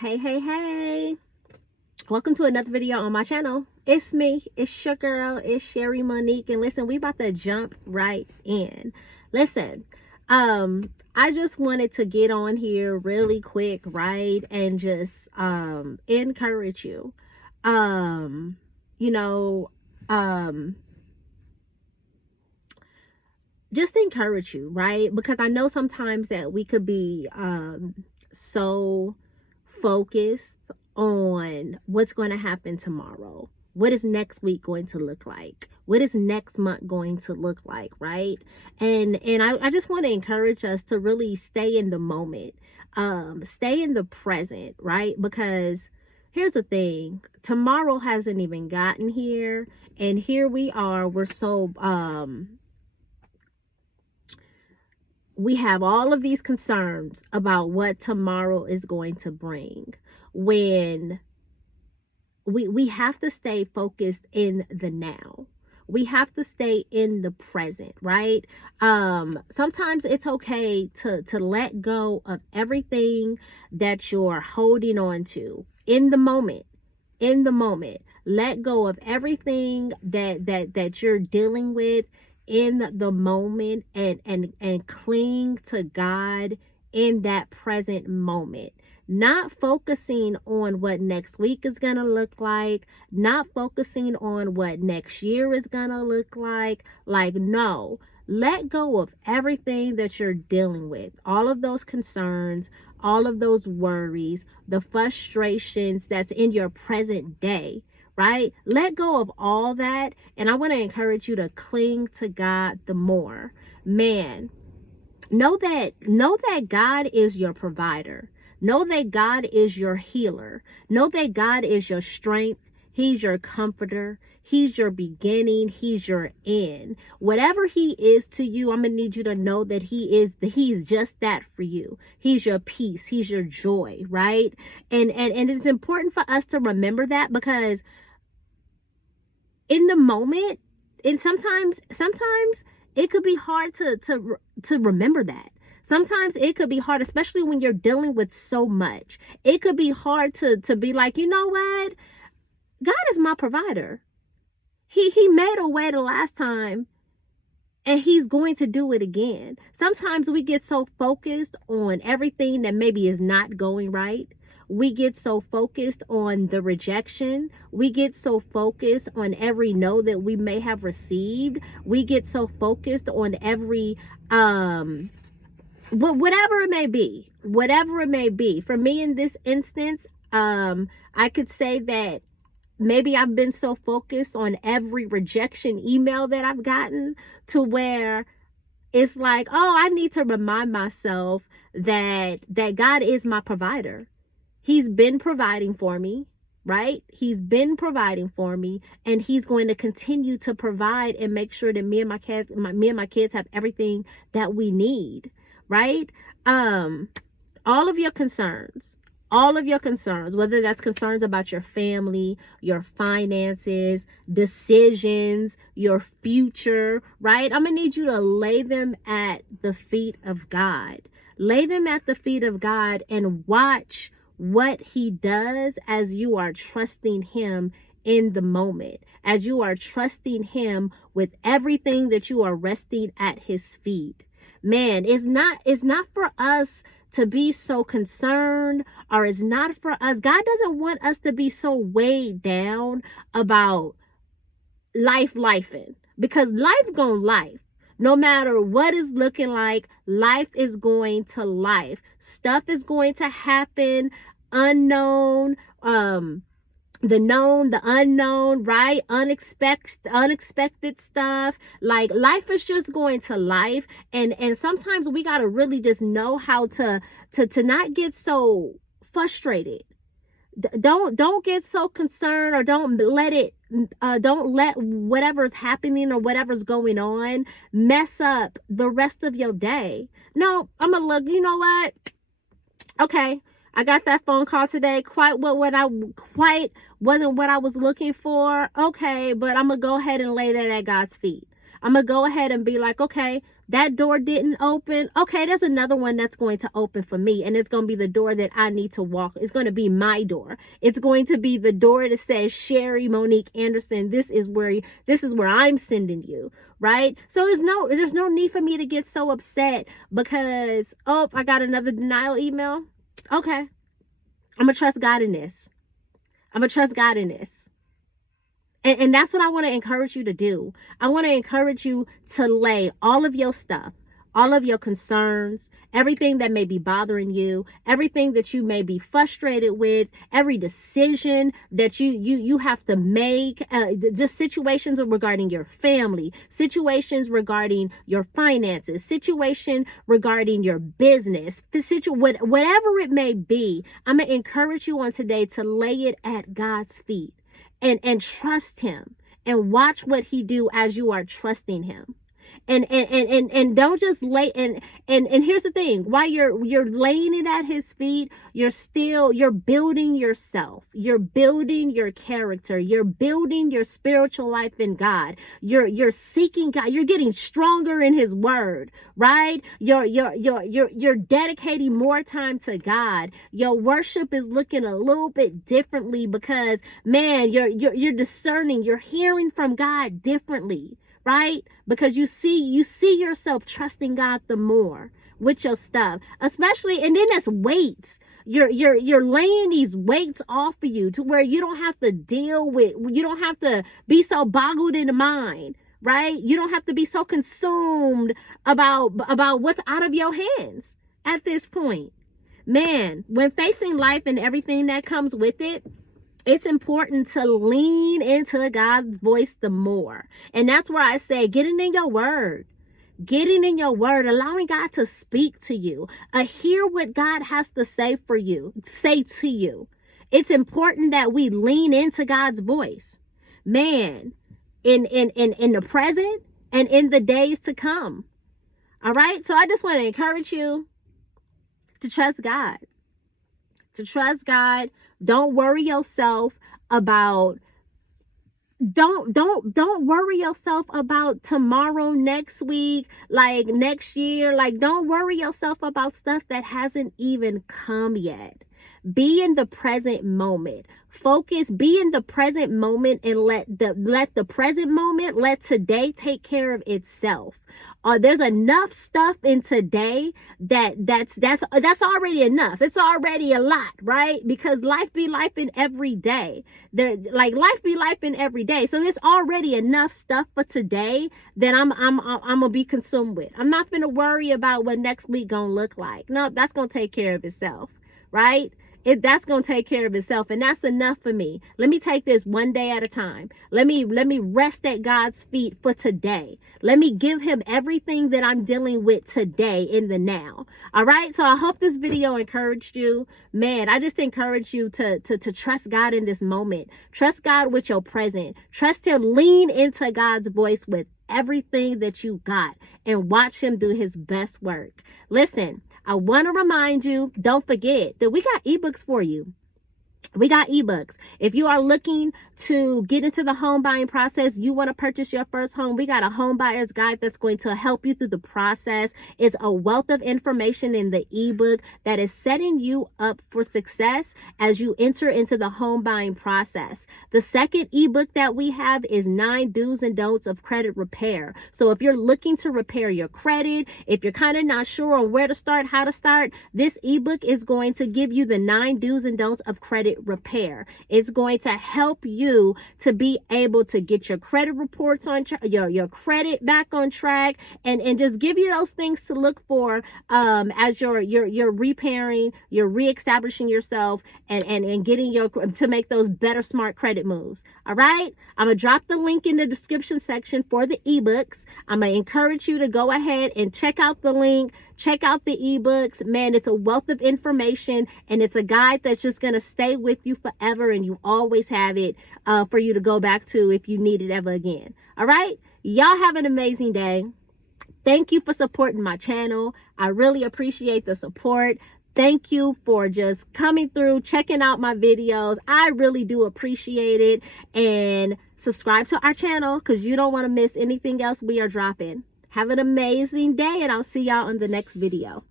Hey, welcome to another video on my channel. It's me, it's your girl, it's Sherry Monique, and listen, we about to jump right in. Listen, I just wanted to get on here really quick, right, and just encourage you. um you know um just encourage you, right? Because I know sometimes that we could be so focused on what's going to happen tomorrow. What is next week going to look like? What is next month going to look like, right? And I just want to encourage us to really stay in the moment, stay in the present, right? Because here's the thing, tomorrow hasn't even gotten here, and here we are, we're so we have all of these concerns about what tomorrow is going to bring, when we have to stay focused in the now. We have to stay in the present, right? Sometimes it's okay to let go of everything that you're holding on to in the moment. In the moment, let go of everything that you're dealing with in the moment, and cling to God in that present moment, not focusing on what next week is going to look like, not focusing on what next year is going to look like. No, let go of everything that you're dealing with, all of those concerns, all of those worries, the frustrations that's in your present day, right? Let go of all that. And I want to encourage you to cling to God the more. Man, know that God is your provider. Know that God is your healer. Know that God is your strength. He's your comforter. He's your beginning. He's your end. Whatever he is to you, I'm going to need you to know that he's just that for you. He's your peace. He's your joy, right? And it's important for us to remember that, because in the moment, and sometimes it could be hard to remember that. Sometimes it could be hard, especially when you're dealing with so much. It could be hard to be like, you know what? God is my provider. He made a way the last time, and he's going to do it again. Sometimes we get so focused on everything that maybe is not going right. We get so focused on the rejection. We get so focused on every no that we may have received. We get so focused on every whatever it may be. Whatever it may be. For me in this instance, I could say that maybe I've been so focused on every rejection email that I've gotten, to where it's like, oh, I need to remind myself that God is my provider. He's been providing for me, right? He's been providing for me, and he's going to continue to provide and make sure that me and my kids have everything that we need, right? All of your concerns, whether that's concerns about your family, your finances, decisions, your future, right? I'm gonna need you to lay them at the feet of God. Lay them at the feet of God and watch what he does as you are trusting him in the moment, as you are trusting him with everything that you are resting at his feet. Man, it's not for us to be so concerned, or it's not for us. God doesn't want us to be so weighed down about lifing, because life gonna life. No matter what is looking like, life is going to life. Stuff is going to happen, unknown, the known, the unknown, right? Unexpected stuff. Like, life is just going to life. And sometimes we got to really just know how to not get so frustrated. Don't get so concerned, or don't let whatever's happening or whatever's going on mess up the rest of your day. No, I'm gonna look, you know what? Okay, I got that phone call today. Quite wasn't what I was looking for. Okay, but I'm gonna go ahead and lay that at God's feet. I'm going to go ahead and be like, okay, that door didn't open. Okay, there's another one that's going to open for me. And it's going to be the door that I need to walk. It's going to be my door. It's going to be the door that says, Sherry Monique Anderson, this is where I'm sending you. Right? So there's no need for me to get so upset because, oh, I got another denial email. Okay. I'm going to trust God in this. I'm going to trust God in this. And that's what I want to encourage you to do. I want to encourage you to lay all of your stuff, all of your concerns, everything that may be bothering you, everything that you may be frustrated with, every decision that you have to make, just situations regarding your family, situations regarding your finances, situation regarding your business, whatever it may be. I'm going to encourage you on today to lay it at God's feet. And trust him and watch what he do as you are trusting him. And don't just lay and here's the thing, while you're laying it at his feet, you're building yourself, you're building your character, you're building your spiritual life in God, you're seeking God, you're getting stronger in his word, right? You're dedicating more time to God. Your worship is looking a little bit differently because, man, you're discerning, you're hearing from God differently. Right? Because you see yourself trusting God the more with your stuff, especially, and then that's weights. You're laying these weights off of you to where you don't have to you don't have to be so boggled in the mind, right? You don't have to be so consumed about what's out of your hands at this point. Man, when facing life and everything that comes with it, it's important to lean into God's voice the more. And that's where I say, getting in your word. Getting in your word, allowing God to speak to you. Hear what God has to say to you. It's important that we lean into God's voice. Man, in the present and in the days to come. All right? So I just want to encourage you to trust God. To trust God. Don't worry yourself about don't worry yourself about tomorrow, next week, like next year. Like, don't worry yourself about stuff that hasn't even come yet. Be in the present moment. Focus, be in the present moment, and let the present moment, let today take care of itself. There's enough stuff in today that's already enough. It's already a lot, right? Because life be life in every day. Life be life in every day. So there's already enough stuff for today that I'm gonna be consumed with. I'm not gonna worry about what next week gonna look like. No, that's gonna take care of itself, right? That's going to take care of itself, and that's enough for me. Let me take this one day at a time. Let me rest at God's feet for today. Let me give him everything that I'm dealing with today in the now. All right? So I hope this video encouraged you. Man, I just encourage you to trust God in this moment. Trust God with your present. Trust him. Lean into God's voice with everything that you got and watch him do his best work. Listen, I want to remind you, don't forget that we got ebooks for you. We got ebooks. If you are looking to get into the home buying process, you want to purchase your first home, we got a home buyer's guide that's going to help you through the process. It's a wealth of information in the ebook that is setting you up for success as you enter into the home buying process. The second ebook that we have is 9 Do's and Don'ts of Credit Repair. So if you're looking to repair your credit, if you're kind of not sure on where to start, how to start, this ebook is going to give you the 9 Do's and Don'ts of credit repair. It's going to help you to be able to get your credit reports on your credit back on track, and just give you those things to look for as you're repairing, you're reestablishing yourself, and getting to make those better smart credit moves. All right, I'm gonna drop the link in the description section for the ebooks. I'm gonna encourage you to go ahead and check out the link. Check out the ebooks. Man, it's a wealth of information, and it's a guide that's just going to stay with you forever, and you always have it for you to go back to if you need it ever again. All right? Y'all have an amazing day. Thank you for supporting my channel. I really appreciate the support. Thank you for just coming through, checking out my videos. I really do appreciate it. And subscribe to our channel because you don't want to miss anything else we are dropping. Have an amazing day, and I'll see y'all in the next video.